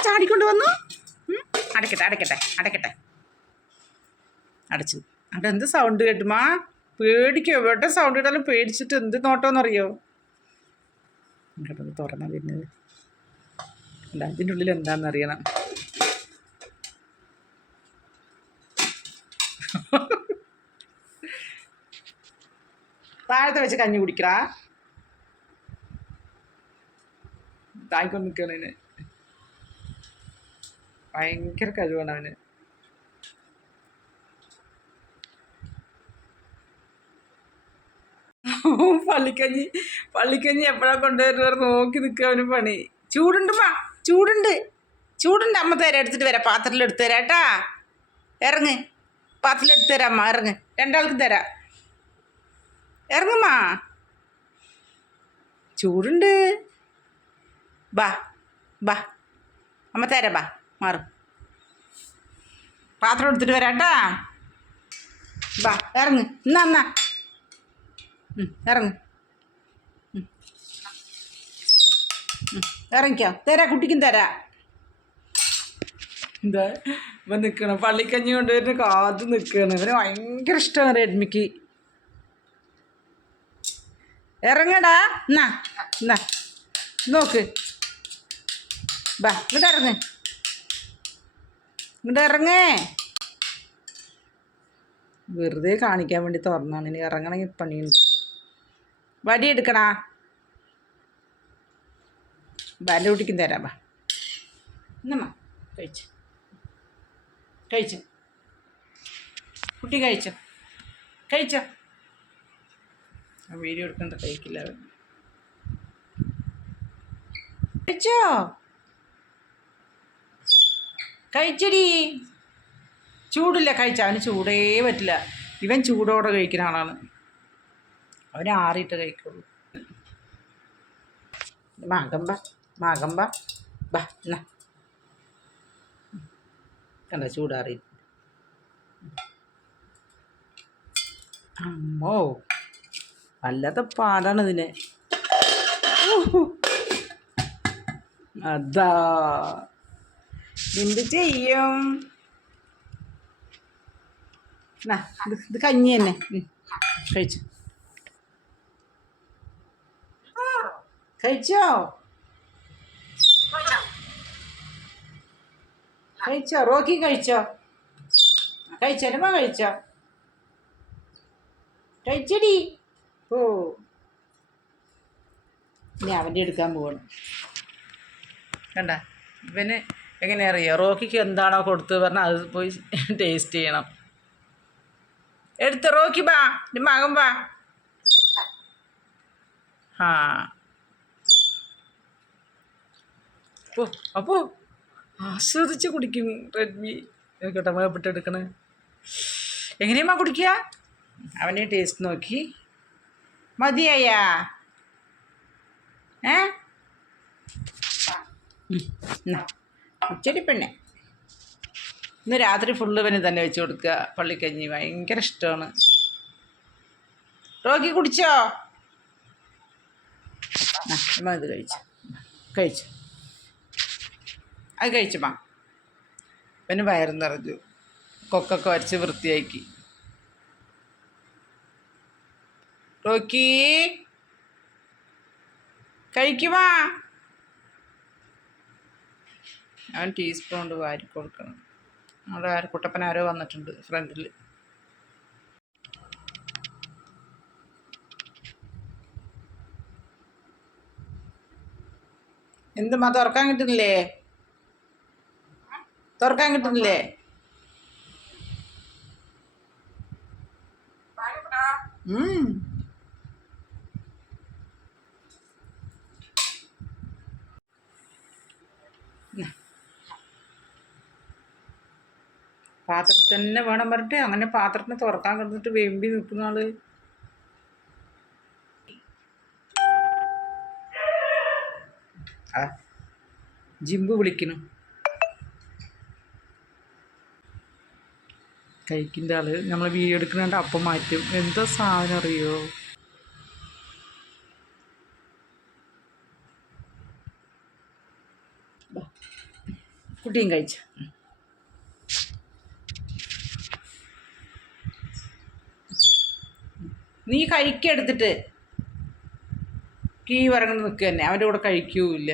ഇങ്ങനെ ചാടിക്കൊണ്ട് വന്നു? അടയ്ക്കട്ടെ അടയ്ക്കട്ടെ അടയ്ക്കട്ടെ അടച്ചു. അവിടെ എന്ത് സൗണ്ട് കേട്ടുമാ പേടിക്കോ? എവിടെ സൗണ്ട് കേട്ടാലും പേടിച്ചിട്ട് എന്ത് നോട്ടോന്നറിയോ? അറിയോ തുറന്ന വരുന്നത്. അല്ല അതിന്റെ ഉള്ളിൽ എന്താണെന്ന് അറിയണം താഴത്തെ വെച്ച് കഞ്ഞി കുടിക്കടാ. തായ്ക്കൊണ്ട് നിൽക്കണതിന് ഭയങ്കര കഴിവാണ് അവന്. പള്ളിക്കഞ്ഞി പള്ളിക്കഞ്ഞി എപ്പോഴാ കൊണ്ടുവരുന്നവർ നോക്കി നിൽക്കുക അവന് പണി. ചൂടുണ്ട് മാ ചൂടുണ്ട്. ചൂടുണ്ട് അമ്മ തരാം എടുത്തിട്ട് വരാം. പാത്രത്തിൽ എടുത്ത് തരാം കേട്ടാ. ഇറങ്ങ്. പാത്രത്തിൽ എടുത്തു തരാം അമ്മ ഇറങ്ങ്. രണ്ടാൾക്ക് തരാം. ഇറങ്ങുമാ ചൂടുണ്ട്. ബാ ബാ. അമ്മ തരാം ബാ. മാറും. പാത്രം എടുത്തിട്ട് വരാട്ടാ. ബാ ഇറങ്ങ്. എന്നാ എന്നാ ഇറങ്ങ്. ഇറങ്ങിക്കോ. തരാ കുട്ടിക്കും തരാ. എന്താ ഇവൻ നിൽക്കണം പള്ളിക്കഞ്ഞി കൊണ്ടുവരുന്ന കാത്തു നിൽക്കണം ഇവന് ഭയങ്കര ഇഷ്ടമാണ് റെഡ്മിക്ക് ഇറങ്ങടാ. എന്നാ എന്നാ നോക്ക്. ബാ ഇവിടെ ഇറങ്ങ്. ഇങ്ങോട്ട് ഇറങ്ങേ. വെറുതെ കാണിക്കാൻ വേണ്ടി തുറന്നാണ്. ഇനി ഇറങ്ങണമെങ്കിൽ പണിയുണ്ട്. വടി എടുക്കടാ. ബാന്റെ കുട്ടിക്കും തരാം ബാ എന്നമ്മ കഴിച്ചു. കഴിച്ചു. കുട്ടി കഴിച്ചോ. കഴിച്ചോ. വീഡിയോ എടുക്കണ്ട കഴിക്കില്ല. കഴിച്ചോ? കഴിച്ചടി. ചൂടില്ല കഴിച്ച. അവന് ചൂടേ പറ്റില്ല. ഇവൻ ചൂടോടെ കഴിക്കുന്ന ആളാണ്. അവന് ആറിയിട്ട് കഴിക്കുള്ളൂ. മാകമ്പ മാകമ്പ ബാ കണ്ട ചൂടാറി. അമ്മോ വല്ലാത്ത പാടാണ് ഇതിന്. അതാ. എന്ത് ചെയ്യും? ഇത് കഞ്ഞി തന്നെ. കഴിച്ചു? കഴിച്ചോ? കഴിച്ചോ? റോക്കി കഴിച്ചോ? കഴിച്ചോ? കഴിച്ചോ? കഴിച്ചടി. ഓ. ഇനി അവന്റെ എടുക്കാൻ പോകണം. കണ്ട? ഇവന് എങ്ങനെ അറിയാം റോക്കിക്ക് എന്താണോ കൊടുത്തു പറഞ്ഞാൽ അത് പോയി ടേസ്റ്റ് ചെയ്യണം. എടുത്ത് റോക്കി ബാ എന്റെ മകൻ ബാ. ആ. അപ്പോ അപ്പോ ആസ്വദിച്ച് കുടിക്കും റെഡ്മി. കേട്ടോ മേപ്പിട്ട് എടുക്കണേ. എങ്ങനെയാ കുടിക്കുക അവനെ ടേസ്റ്റ് നോക്കി. മതിയായാ? ഏ? എന്നാ ഉച്ചടി പെണ്ണെ. ഇന്ന് രാത്രി ഫുള്ള് ഇവന് തന്നെ വെച്ച് കൊടുക്കുക. പള്ളിക്കഞ്ഞി ഭയങ്കര ഇഷ്ടമാണ്. റോക്കി കുടിച്ചോ? ആ, അമ്മ ഇത് കഴിച്ചു. കഴിച്ചു. അത് കഴിച്ചുമാ പിന്നെ വയറും നിറഞ്ഞു. കൊക്കൊക്കെ വരച്ച് വൃത്തിയാക്കി. റോക്കി. കഴിക്കുമാ? അവൻ ടീസ്പൂൺ കൊണ്ട് വാരി കൊടുക്കണം. അവിടെ ആര് കുട്ടപ്പൻ ആരോ വന്നിട്ടുണ്ട് ഫ്രണ്ടിൽ എന്തുമാ തുറക്കാൻ കിട്ടുന്നില്ലേ? തുറക്കാൻ കിട്ടുന്നില്ലേ? ഉം. പാത്രത്തിൽ തന്നെ വേണം പറഞ്ഞിട്ട് അങ്ങനെ പാത്രത്തിന് തുറക്കാൻ കിടന്നിട്ട് വേമ്പി നിൽക്കുന്ന ആൾ. ജിമ്പ് വിളിക്കുന്നു. കഴിക്കുന്ന ആൾ. നമ്മൾ വീഡിയോ എടുക്കുന്നുണ്ട് അപ്പം മാറ്റും. എന്താ സാധനം അറിയോ? കുട്ടിയും കഴിച്ചു? നീ കഴിക്കെടുത്തിട്ട്. കീ പറഞ്ഞ് നിൽക്കുക തന്നെ. അവന്റെ കൂടെ കഴിക്കൂല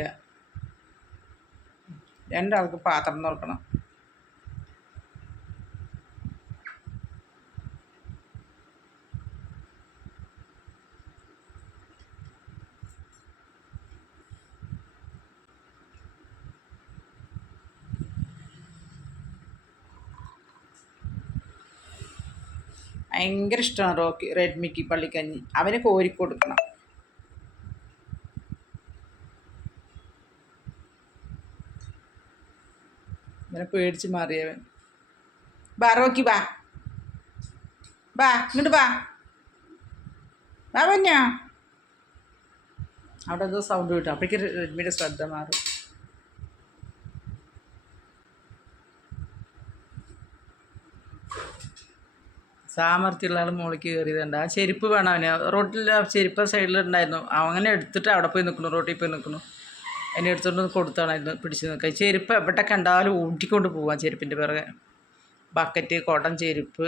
രണ്ടാൾക്ക് പാത്രം തുറക്കണം. ഭയങ്കര ഇഷ്ടമാണ് റോക്കി റെഡ്മിക്ക് പള്ളിക്കഞ്ഞി. അവന് കോരി കൊടുക്കണം. ഇവനെ പേടിച്ച് മാറിയവൻ. ബാ റോക്കി ബാ. ബാ ഇങ്ങോട്ട് ബാ. ബാ പഞ്ഞ. അവിടെ എന്തോ സൗണ്ട് കിട്ടും. അപ്പോഴേക്ക് റെഡ്മിയുടെ ശ്രദ്ധ മാറും. സാമർഥ്യമുള്ള ആൾ മുകളിലേക്ക് കയറിയതുണ്ട് ആ ചെരുപ്പ് വേണം അവന്. റോട്ടിൽ ആ ചെരുപ്പ് സൈഡിലുണ്ടായിരുന്നു അങ്ങനെ എടുത്തിട്ട് അവിടെ പോയി നിൽക്കുന്നു റോട്ടിൽ പോയി നിൽക്കുന്നു അതിനെ എടുത്തുകൊണ്ട് കൊടുത്താണായിരുന്നു പിടിച്ച് നിൽക്കുക. ചെരുപ്പ് എവിടെ കണ്ടാലും ഊട്ടിക്കൊണ്ട് പോവാം ചെരുപ്പിന്റെ പിറകെ. ബക്കറ്റ് കുടം ചെരുപ്പ്